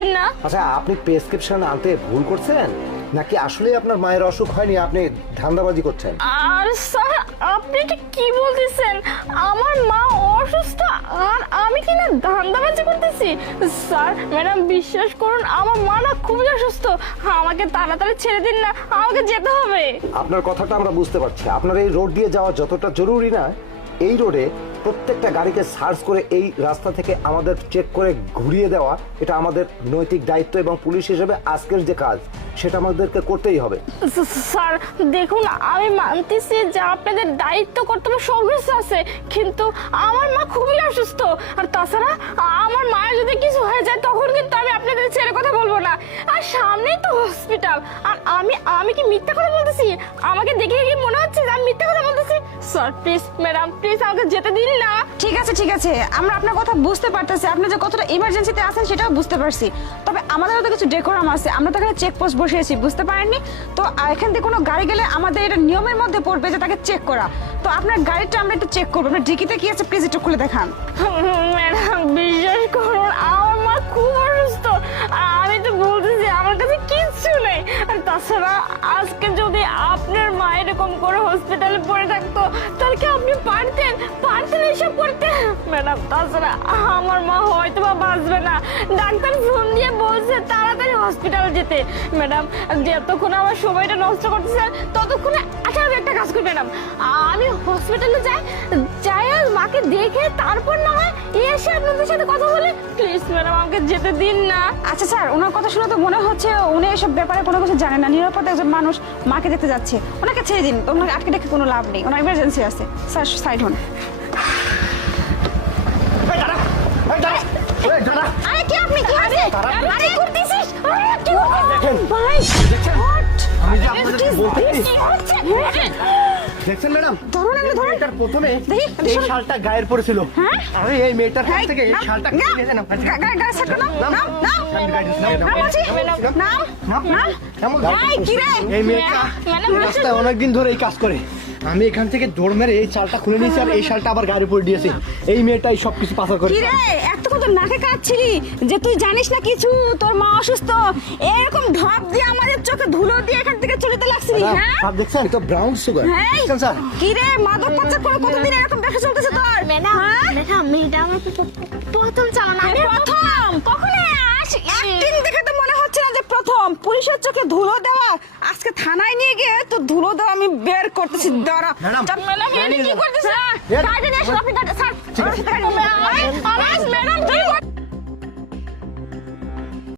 না। আচ্ছা, আপনি প্রেসক্রিপশন আনতে ভুল করছেন নাকি আসলে আপনার মায়ের অসুখ হয়নি, আপনি ধান্দাবাজি করছেন? আর স্যার আপনি এটা কি বলতেছেন? আমার মা অসুস্থ আর আমি কি না ধান্দাবাজি করতেছি? স্যার ম্যাডাম বিশ্বাস করুন, আমার মা না খুবই অসুস্থ। আমাকে তাড়াতাড়ি ছেড়ে দিন না, আমাকে যেতে হবে। আপনার কথাটা আমরা বুঝতে পারছি। আপনার এই রোড দিয়ে যাওয়া যতটা জরুরি না, এই রোডে প্রত্যেকটা গাড়িকে সার্চ করে এই রাস্তা থেকে আমাদের চেক করে ঘুরিয়ে দেওয়া এটা আমাদের নৈতিক দায়িত্ব, এবং পুলিশ হিসেবে আজকের যে কাজ সেটা আমাদেরকে করতেই হবে। স্যার দেখুন, আমি মানতেছি যে আপনাদের দায়িত্ব কর্তব্য সব কিছু আছে, কিন্তু আমার মা খুবই অসুস্থ। আর তাছাড়া আমার মায়ের যদি কিছু হয়ে যায় তখন কিন্তু আমি আপনাদের ছেড়ে কথা বলবো না। আর সামনেই তো হসপিটাল। আর আমি কি মিথ্যা কথা বলতেছি? আমাকে দেখে কি মনে হচ্ছে যে আমি মিথ্যা কথা বলতেছি? স্যার প্লিজ, ম্যাডাম প্লিজ, আমাকে যেতে দিন না। ঠিক আছে, আমরা আপনার কথা বুঝতে পারতেছি, আপনি যে কতটা ইমার্জেন্সিতে আছেন সেটাও বুঝতে পারছি। তবে আমাদেরও তো কিছু ডেকোরাম আছে, আমরা তো এখানে চেকপোস্ট বসিয়েছি, বুঝতে পারেননি তো? এখান থেকে কোনো গাড়ি গেলে আমাদের এটা নিয়মের মধ্যে পড়বে যে তাকে চেক করা। তো আপনার গাড়িটা আমরা একটু চেক করবো। আপনার ডিকিতে কি আছে প্লিজ একটু খুলে দেখান। ম্যাডাম বিশ্বাস করুন, আমার মা খুব অসুস্থ। আমি তো বলতেছি আমার কাছে কিচ্ছু নেই। আর তাছাড়া আজকে যদি আপনার মা এরকম করে হসপিটালে পড়ে থাকতো তাহলে কি আপনি পারতেন এসব করতে? ম্যাডাম তাছাড়া আমার মা হয়তো বা বাঁচবে না। ডাক্তার ফোন দিয়ে বলছে তাড়াতাড়ি হসপিটালে যেতে। ম্যাডাম যতক্ষণ আমার সময়টা নষ্ট করতেছেন ততক্ষণে আচ্ছা একটা কাজ করি ম্যাডাম, আমি হসপিটালে যাই আর মাকে দেখে তারপর না হয় এসে আপনাদের সাথে কথা বলি। প্লিজ ম্যাডাম আমাকে যেতে দিন না। আচ্ছা স্যার, ওনার কথা শুনে তো মনে হচ্ছে উনি এসব ব্যাপারে কোনো কিছু জানেন না। নিরাপদ একজন মানুষ মাকে দেখতে যাচ্ছে, ওনাকে ছেড়ে দিন। ওনাকে আটকে রেখে কোনো লাভ নেই, ওনার ইমার্জেন্সি আছে। স্যার সাইড হন। আরে কি আপনি কি আছে? আরে করতেছিস? আরে কি দেখেন, ভাই আমি যে আপনাদেরকে বলতেছি, কি হচ্ছে? দেখছেন ম্যাডাম, ধরুন ধরুন এটার প্রথমে দেখি, এই শালটা গায়ের পড়েছিল। হ্যাঁ? আরে এই মেয়েটার কাছ থেকে এই শালটা কিনে নিয়ে যান। গাড়ি সেট করো। নাম কি রে? এই মেয়েটা ম্যাডাম, এই রাস্তায় অনেকদিন ধরে এই কাজ করে। আমি এখান থেকে দৌড় মেরে এই চালটা খুলে নিয়েছি আর এই শালটা আবার গাড়ি পরে দিয়েছি। এই মেয়েটাই সবকিছু পাচার করে। কি রে, এতক্ষণ তো নাকে কাটছিলি যে তুই জানিস না কিছু, তোর মা অসুস্থ, এরকম ঢপ দিয়ে আমাদের চোখে ধুলো দিয়ে এখান থেকে চলে যেতে লাগছিলি? হ্যাঁ স্যার দেখছেন, এটা ব্রাউন সুগার। হ্যাঁ স্যার কি রে, মাদক পাচার করে কতদিন এরকম দেখা চলতেছে তোর? ম্যাডাম মেয়েটা আমার প্রথম চালানো। প্রথম? কখন অ্যাক্টিং দেখে তো মনে হচ্ছে না যে প্রথম। পুলিশের চোখে ধুলো দেওয়া, আজকে থানায় নিয়ে গিয়ে তো ধুলো দেওয়া আমি বের করতেছি। দাঁড়া ম্যাডাম, ম্যাডাম এটা কি করতেছে? গাড়ি নিয়ে আসুন আপনি। স্যার ঠিক আছে। ম্যাডাম